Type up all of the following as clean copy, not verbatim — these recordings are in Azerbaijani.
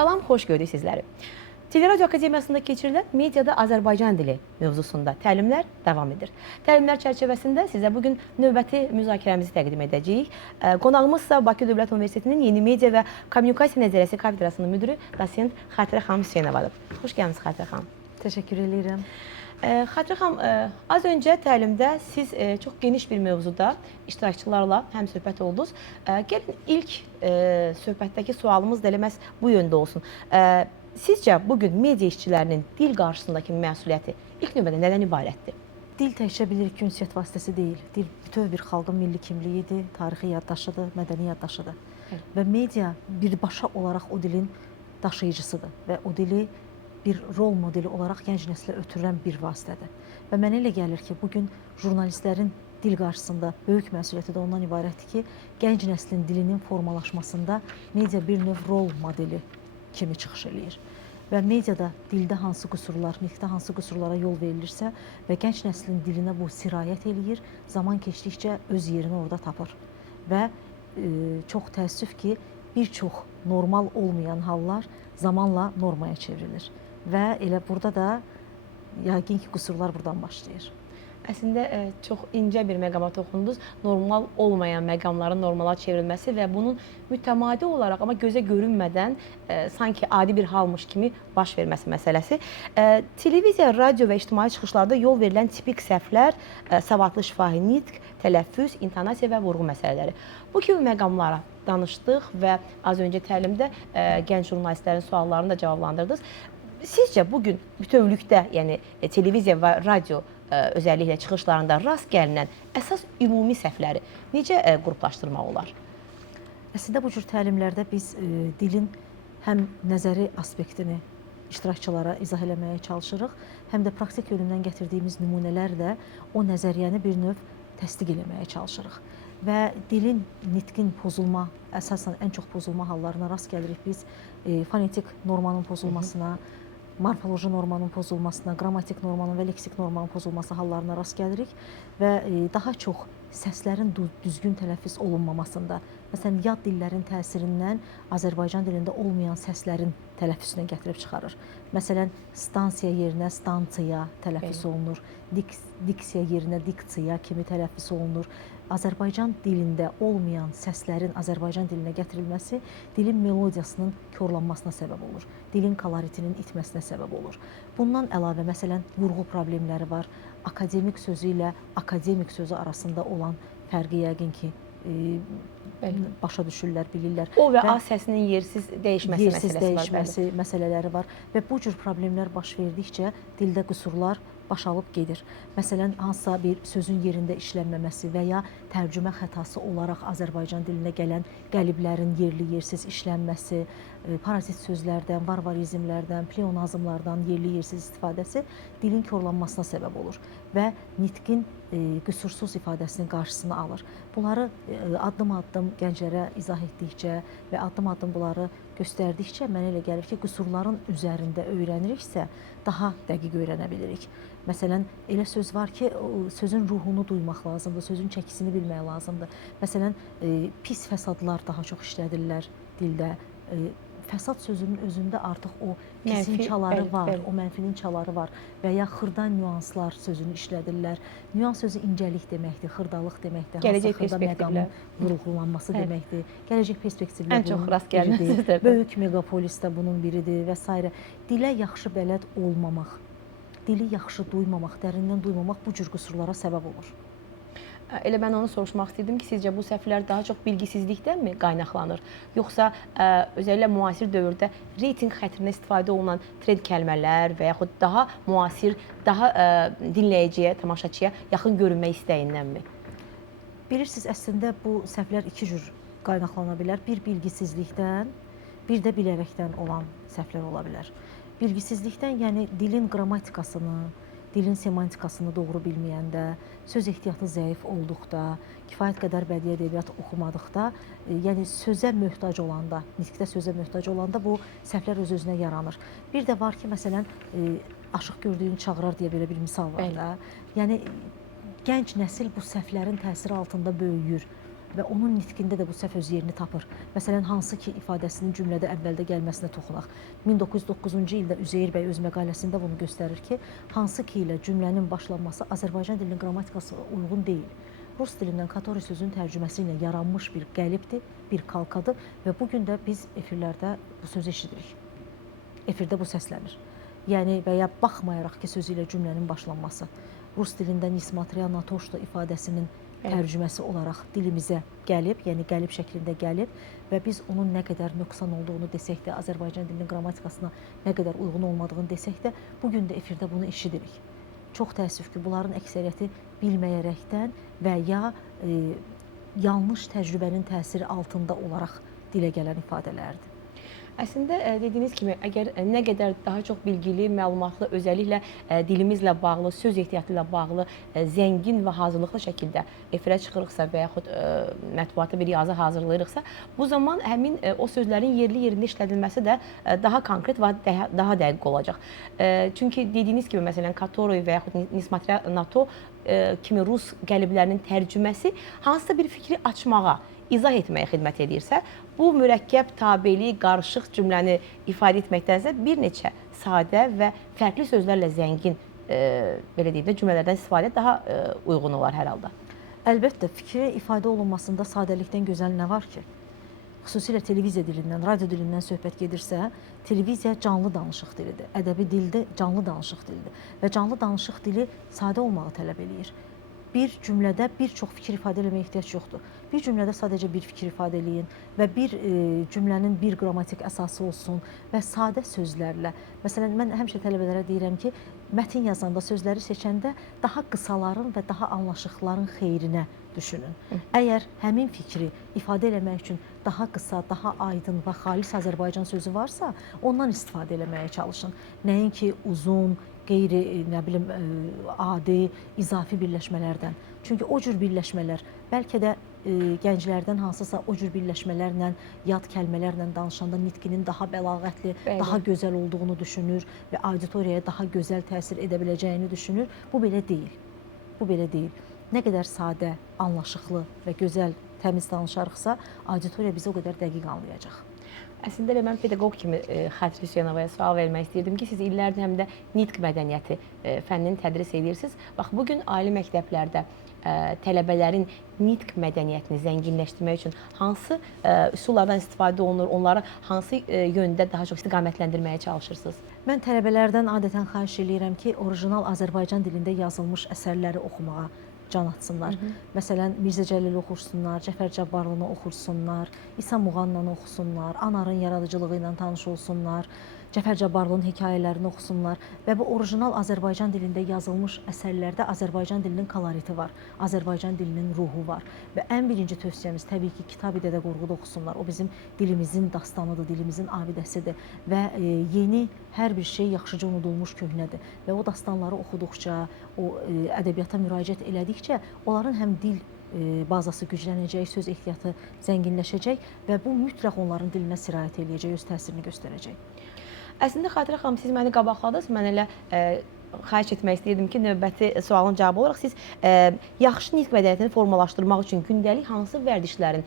Salam, xoş gördük sizləri. Teleradio Akademiyasında keçirilən mediada Azərbaycan dili mövzusunda təlimlər davam edir. Təlimlər çərçivəsində sizə bugün növbəti müzakirəmizi təqdim edəcəyik. Qonağımızsa Bakı Dövlət Universitetinin Yeni Media və Kommunikasiya Nəzəriyyəsi kafedrasının müdürü dosent Xatirə xanım Hüseynovadır. Xoş gəlmisiniz Xatirə xanım. Təşəkkür edirəm. Xatirə xanım, az öncə təlimdə siz çox geniş bir mövzuda iştirakçılarla həm söhbət oldunuz. Gəlin ilk söhbətdəki sualımız da elə məhz bu yöndə olsun. Sizcə bugün media işçilərinin dil qarşısındakı məsuliyyəti ilk növbədə nədən ibarətdir? Dil təkcə bilirik ki, ünsiyyət vasitəsi deyil. Dil bütöv bir xalqın milli kimliyidir, tarixi yaddaşıdır, mədəni yaddaşıdır. Və media birbaşa olaraq o dilin daşıyıcısıdır və o dili bir rol modeli olaraq gənc nəslə ötürülən bir vasitədir. Və mənə elə gəlir ki, bugün jurnalistlərin dil qarşısında böyük məsuliyyəti də ondan ibarətdir ki, gənc nəslin dilinin formalaşmasında media bir növ rol modeli kimi çıxış eləyir. Və mediada dildə hansı qüsurlar, nitqdə hansı qüsurlara yol verilirsə və gənc nəslin dilinə bu sirayət eləyir, zaman keçdikcə öz yerini orada tapır. Və çox təəssüf ki, bir çox normal olmayan hallar zamanla normaya çevrilir. Və elə burada da yəqin ki, qüsurlar buradan başlayır. Əslində çox incə bir məqama toxundunuz. Normal olmayan məqamların normala çevrilməsi və bunun mütəmadi olaraq, amma gözə görünmədən sanki adi bir halmış kimi baş verməsi məsələsi. Televiziya, radio və ictimai çıxışlarda yol verilən tipik səhvlər, savadlı şifahi nitq, tələffüz, intonasiya və vurğu məsələləri. Bu kimi məqamlara danışdıq və az öncə təlimdə gənc jurnalistlərin suallarını da cavablandırdınız. Sizcə bugün bütövlükdə, yəni televiziya və radio özəlliklə çıxışlarında rast gəlinən əsas ümumi səhvləri necə qruplaşdırmaq olar? Əslində bu cür təlimlərdə biz dilin həm nəzəri aspektini iştirakçılara izah eləməyə çalışırıq, həm də praktik yönündən gətirdiyimiz nümunələrlə o nəzəriyyəni bir növ təsdiq eləməyə çalışırıq. Və dilin, nitqin pozulma, əsasən ən çox pozulma hallarına rast gəlirik biz fonetik normanın pozulmasına, morfoloji normanın pozulmasına, qrammatik normanın və leksik normanın pozulması hallarına rast gəlirik və daha çox səslərin düzgün tələffüz olunmamasında, məsələn, yad dillərin təsirindən Azərbaycan dilində olmayan səslərin tələffüzünə gətirib çıxarır. Məsələn, stansiya yerinə stansiya tələffüz olunur, diksiya yerinə diksiya kimi tələffüz olunur. Azərbaycan dilində olmayan səslərin Azərbaycan dilinə gətirilməsi dilin melodiyasının korlanmasına səbəb olur, dilin koloritinin itməsinə səbəb olur. Bundan əlavə, məsələn, vurğu problemləri var. Akademik sözü ilə akademik sözü arasında olan fərqi yəqin ki, başa düşürlər, bilirlər. O və A səsinin yersiz dəyişməsi məsələləri var və bu cür problemlər baş verdikcə dildə qüsurlar başalıb gedir. Məsələn, hansısa bir sözün yerində işlənməməsi və ya tərcümə xətası olaraq Azərbaycan dilinə gələn qəliblərin yerli yersiz işlənməsi, parazit sözlərdən, varvarizmlərdən, pleonazmlardan yerli yersiz istifadəsi dilin korlanmasına səbəb olur və nitqin qüsursuz ifadəsinin qarşısını alır. Bunları addım-addım gənclərə izah etdikcə və addım-addım bunları göstərdikcə mənə elə gəlir ki, qüsurların üzərində öyrəniriksə, daha dəqiq öyrənə bilirik. Məsələn, elə söz var ki, sözün ruhunu duymaq lazımdır, sözün çəkisini bilmək lazımdır. Məsələn, pis fəsadlar daha çox işlədirlər dildə. Fəsad sözünün özündə artıq o pisin çaları var, o mənfinin çaları var və ya xırda nüanslar sözünü işlədirlər. Nüans sözü incəlik deməkdir, xırdalıq deməkdir, hansı xırda məqamın vurğulanması deməkdir. Gələcək perspektivlə bunun biridir, böyük megapolis də bunun biridir və s. Dilə yaxşı bələd olmamaq, dili yaxşı duymamaq, dərindən duymamaq bu cür qüsurlara səbəb olur. Elə mən onu soruşmaq istəyirdim ki, sizcə bu səhvlər daha çox bilgisizlikdənmi qaynaqlanır? Yoxsa özəlliklə müasir dövrdə reytinq xətrinə istifadə olunan trend kəlmələr və yaxud daha müasir, daha dinləyiciyə, tamaşaçıya yaxın görünmək istəyindənmi? Bilirsiniz, əslində bu səhvlər iki cür qaynaqlana bilər. Bir bilgisizlikdən, bir də bilərəkdən olan səhvlər ola bilər. Bilgisizlikdən, yəni dilin qrammatikasını, dilin semantikasını doğru bilməyəndə, söz ehtiyatı zəif olduqda, kifayət qədər bədii ədəbiyyat oxumadıqda, yəni sözə möhtac olanda, nitqdə sözə möhtac olanda bu səhvlər öz-özünə yaranır. Bir də var ki, məsələn, aşıq gördüyünü çağırar deyə belə bir misal var da. Yəni, gənc nəsil bu səhvlərin təsiri altında böyüyür. və onun nitqində də bu səhv öz yerini tapır. Məsələn, hansı ki ifadəsinin cümlədə əvvəldə gəlməsinə toxunaq. 1909-cu ildə Üzeyir bəy öz məqaləsində bunu göstərir ki, hansı ki ilə cümlənin başlanması Azərbaycan dilinin qrammatikasına uyğun deyil. Rus dilindən katori sözünün tərcüməsi ilə yaranmış bir qəlibdir, bir kalkadır və bugün də biz efirlərdə bu sözü eşidirik. Efirdə bu səslənir. Yəni və ya baxmayaraq ki, sözü ilə cümlənin başlanması. Rus dilində nismatriya natoşda ifadəsinin tərcüməsi olaraq dilimizə gəlib, yəni qəlib şəklində gəlib və biz onun nə qədər nöqsan olduğunu desək də, Azərbaycan dilinin qrammatikasına nə qədər uyğun olmadığını desək də, bugün də efirdə bunu eşidirik. Çox təəssüf ki, bunların əksəriyyəti bilməyərəkdən və ya yanlış təcrübənin təsiri altında olaraq dilə gələn ifadələrdir. Əslində dediyiniz kimi, əgər nə qədər daha çox bilgili, məlumatlı, özəlliklə dilimizlə bağlı, söz ehtiyatı ilə bağlı zəngin və hazırlıqlı şəkildə efirə çıxırıqsa və yaxud mətbuata bir yazı hazırlayırıqsa, bu zaman həmin o sözlərin yerli yerində işlədilməsi də daha konkret və daha dəqiq olacaq. Çünki dediyiniz kimi, məsələn, Katoroy və yaxud Nismatriya NATO kimi rus qəliblərinin tərcüməsi hansısa bir fikri açmağa, izah etməyə xidmət edirsə, bu mürəkkəb, tabeli, qarışıq cümləni ifadə etməkdənsə bir neçə sadə və fərqli sözlərlə zəngin belə deyim də cümlələrdən istifadə daha uyğun olar hər halda. Əlbəttə, fikri ifadə olunmasında sadəlikdən gözəl nə var ki? Xüsusilə televiziya dilindən, radio dilindən söhbət gedirsə, televiziya canlı danışıq dilidir. Ədəbi dildə canlı danışıq dilidir və canlı danışıq dili sadə olmağı tələb eləyir. Bir cümlədə bir çox fikir ifadə eləməyə ehtiyac yoxdur. Bir cümlədə sadəcə bir fikir ifadə eləyin və bir cümlənin bir qrammatik əsası olsun və sadə sözlərlə. Məsələn, mən həmişə tələbələrə deyirəm ki, mətin yazanda, sözləri seçəndə daha qısaların və daha anlaşıqların xeyrinə düşünün. Əgər həmin fikri ifadə eləmək üçün daha qısa, daha aydın və xalis Azərbaycan sözü varsa, ondan istifadə eləməyə çalışın. Nəinki uzun, qeyri, nə bilim, adi, izafi birləşmələrdən. Çünki o cür birləşmələr bəlkə də gənclərdən hansısa o cür birləşmələrlə, yad kəlmələrlə danışanda nitqinin daha bəlağətli, daha gözəl olduğunu düşünür və auditoriyaya daha gözəl təsir edə biləcəyini düşünür. Bu belə deyil. Bu belə deyil. Nə qədər sadə, anlaşıqlı və gözəl, təmiz danışarıqsa, auditoriya bizi o qədər dəqiq anlayacaq. Əslində elə mən pedaqoq kimi Xatirə Hüseynovaya sual vermək istəyirdim ki, siz illərdir həm də nitq mədəniyyəti fənnini tədris edirsiniz. Bax, bugün ali məktəblərdə tələbələrin nitq mədəniyyətini zənginləşdirmək üçün hansı üsullardan istifadə olunur, onları hansı yöndə daha çox istiqamətləndirməyə çalışırsınız? Mən tələbələrdən adətən xahiş edirəm ki, orijinal Azərbaycan dilində yazılmış əsərləri oxumağa can atsınlar. Məsələn, Mirzə Cəlili oxusunlar, Cəfər Cabbarlını oxusunlar, İsa Muğannanı oxusunlar, Anarın yaradıcılığı ilə tanış olsunlar, Cəfər Cabbarlının hekayələrini oxusunlar və bu orijinal Azərbaycan dilində yazılmış əsərlərdə Azərbaycan dilinin koloriti var, Azərbaycan dilinin ruhu var və ən birinci tövsiyəmiz təbii ki, Kitab-ı Dədə Qorqudu oxusunlar. O bizim dilimizin dastanıdır, dilimizin abidəsidir və yeni hər bir şey yaxşıca unudulmuş köhnədir və o dastanları oxuduqca, o ədəbiyyata müraciət elədikcə onların həm dil bazası güclənəcək, söz ehtiyatı zənginləşəcək və bu mütləq onların dilinə sirayət eləyəcək, öz təsirini göstərəcək. Əslində, Xatirə xanım, siz məni qabaqladınız. Mən elə xahiş etmək istəyirdim ki, növbəti sualın cavabı olaraq siz yaxşı nitq mədəniyyətini formalaşdırmaq üçün gündəlik hansı vərdişlərin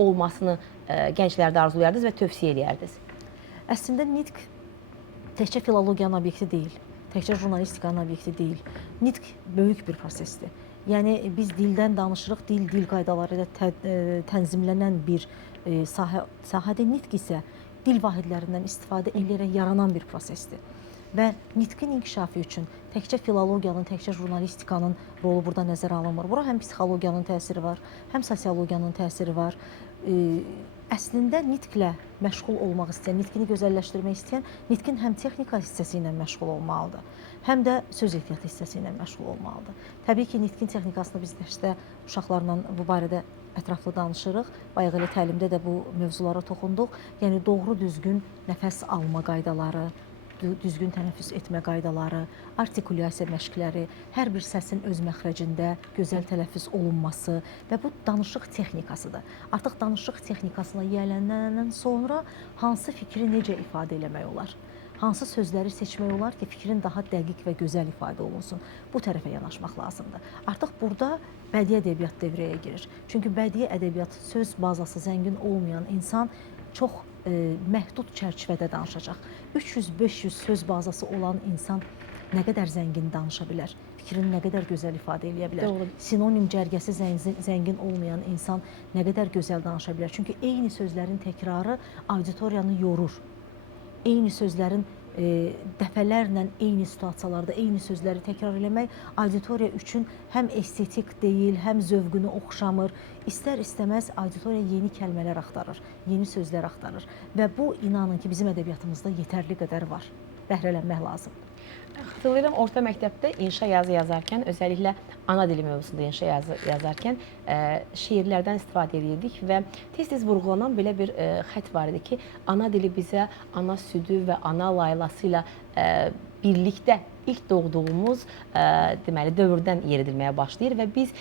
olmasını gənclərdə arzulayardınız və tövsiyə edərdiniz? Əslində, nitq təkcə filologiyanın obyekti deyil, təkcə jurnalistikanın obyekti deyil. Nitq böyük bir prosesdir. Yəni, biz dildən danışırıq, dil qaydaları ilə tənzimlənən bir sahədə nitq isə dil vahidlərindən istifadə edərək yaranan bir prosesdir. Və nitqin inkişafı üçün təkcə filologiyanın, təkcə jurnalistikanın rolu burada nəzərə alınmır. Bura həm psixologiyanın təsiri var, həm sosiologiyanın təsiri var. Əslində, nitqlə məşğul olmaq istəyən, nitqini gözəlləşdirmək istəyən, nitqin həm texnika hissəsi ilə məşğul olmalıdır, həm də söz ehtiyatı hissəsi ilə məşğul olmalıdır. Təbii ki, nitqin texnikasını biz dərsdə uşaqlarla bu barədə ətraflı danışırıq. Bayaq elə təlimdə də bu mövzulara toxunduq. Yəni, doğru düzgün nəfəs alma qaydaları, düzgün tənəffüs etmə qaydaları, artikulyasiya məşqləri, hər bir səsin öz məxrəcində gözəl tələffüz olunması və bu danışıq texnikasıdır. Artıq danışıq texnikasına yiyələndikdən sonra hansı fikri necə ifadə eləmək olar? hansı sözləri seçmək olar ki, fikrin daha dəqiq və gözəl ifadə olunsun. Bu tərəfə yanaşmaq lazımdır. Artıq burada bədii ədəbiyyat devrəyə girir. Çünki bədii ədəbiyyat söz bazası zəngin olmayan insan çox məhdud çərçivədə danışacaq. 300-500 söz bazası olan insan nə qədər zəngin danışa bilər, fikrini nə qədər gözəl ifadə edə bilər. Doğru. Sinonim cərgəsi zəngin olmayan insan nə qədər gözəl danışa bilər. Çünki eyni sözlərin təkrarı auditoriyanı yorur. Eyni sözlərin dəfələrlə eyni situasiyalarda eyni sözləri təkrar eləmək auditoriya üçün həm estetik deyil, həm zövqünü oxşamır. İstər-istəməz auditoriya yeni kəlmələr axtarır, yeni sözlər axtarır və bu inanın ki, bizim ədəbiyyatımızda yetərli qədər var. Bəhrələnmək lazımdır. Xatırlayıram, orta məktəbdə inşa yazı yazarkən, özəlliklə ana dili mövzusunda inşa yazı yazarkən şeirlərdən istifadə edirdik və tez-tez vurğulanan belə bir xətt var idi ki, ana dili bizə ana südü və ana laylası ilə birlikdə ilk doğduğumuz deməli dövrdən yeridilməyə başlayır və biz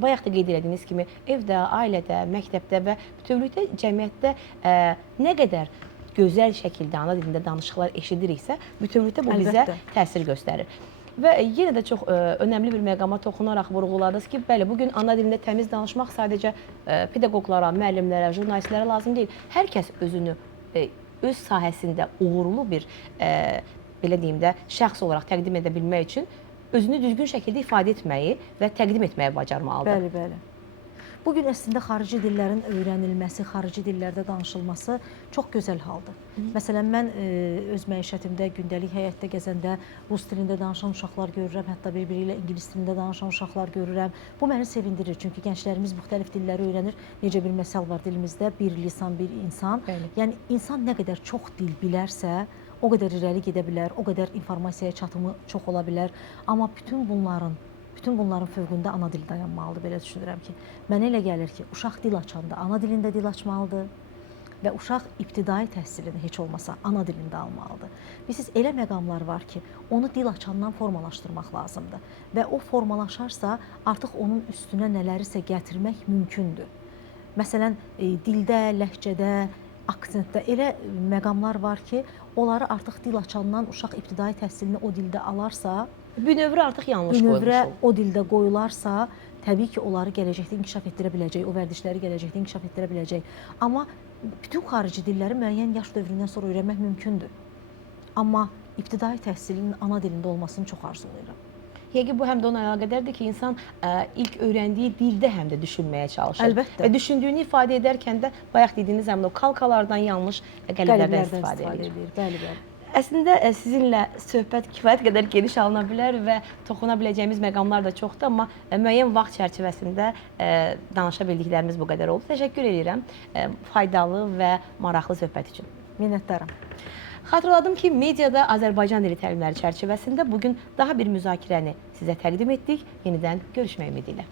bayaq da qeyd etdiyiniz kimi evdə, ailədə, məktəbdə və bütövlükdə cəmiyyətdə nə qədər gözəl şəkildə ana dilində danışıqlar eşidiriksə, bütövlükdə bu bizə təsir göstərir. Və yenə də çox önəmli bir məqama toxunaraq vurğuladınız ki, bəli, bugün ana dilində təmiz danışmaq sadəcə pedaqoqlara, müəllimlərə, jurnalistlərə lazım deyil. Hər kəs özünü öz sahəsində uğurlu bir belə deyim də şəxs olaraq təqdim edə bilmək üçün özünü düzgün şəkildə ifadə etməyi və təqdim etməyi bacarmalıdır. Bəli, bəli. Bugün əslində xarici dillərin öyrənilməsi, xarici dillərdə danışılması çox gözəl haldır. Məsələn, mən öz məişətimdə, gündəlik həyatda gəzəndə rus dilində danışan uşaqlar görürəm, hətta bir-biri ilə ingilis dilində danışan uşaqlar görürəm. Bu məni sevindirir, çünki gənclərimiz müxtəlif dilləri öyrənir. Necə bir məsəl var dilimizdə, bir lisan, bir insan. Bəli. Yəni, insan nə qədər çox dil bilərsə, o qədər irəli gedə bilər, o qədər informasiyaya çatımı çox ola bilər. Amma bütün bunların fövqündə ana dil dayanmalıdır, belə düşünürəm ki. Mənə elə gəlir ki, uşaq dil açanda ana dilində dil açmalıdır və uşaq ibtidai təhsilini heç olmasa ana dilində almalıdır. Bilirsiniz, elə məqamlar var ki, onu dil açandan formalaşdırmaq lazımdır və o formalaşarsa, artıq onun üstünə nələrisə gətirmək mümkündür. Məsələn, dildə, ləhcədə, aksentdə elə məqamlar var ki, onları artıq dil açandan uşaq ibtidai təhsilini o dildə alarsa, Bünövrə artıq yanlış qoymuş bünövrə olur. o dildə qoyularsa, təbii ki, onları gələcəkdə inkişaf etdirə biləcək, o vərdişləri gələcəkdə inkişaf etdirə biləcək. Amma bütün xarici dilləri müəyyən yaş dövründən sonra öyrənmək mümkündür. Amma ibtidai təhsilin ana dilində olmasını çox arzulayıram. Yəqin bu həm də ona əlaqədardır ki, insan ilk öyrəndiyi dildə həm də düşünməyə çalışır. Əlbəttə. Və düşündüyünü ifadə edərkən də bayaq dediyiniz həmin o kalkalardan, yanlış qəliblərdən istifadə edir. Bəli, bəli. Əslində sizinlə söhbət kifayət qədər geniş alına bilər və toxuna biləcəyimiz məqamlar da çoxdur, amma müəyyən vaxt çərçivəsində danışa bildiklərimiz bu qədər oldu. Təşəkkür edirəm faydalı və maraqlı söhbət üçün. Minnətdaram. Xatırladım ki, mediada Azərbaycan dili təlimləri çərçivəsində bugün daha bir müzakirəni sizə təqdim etdik. Yenidən görüşmək ümidi ilə.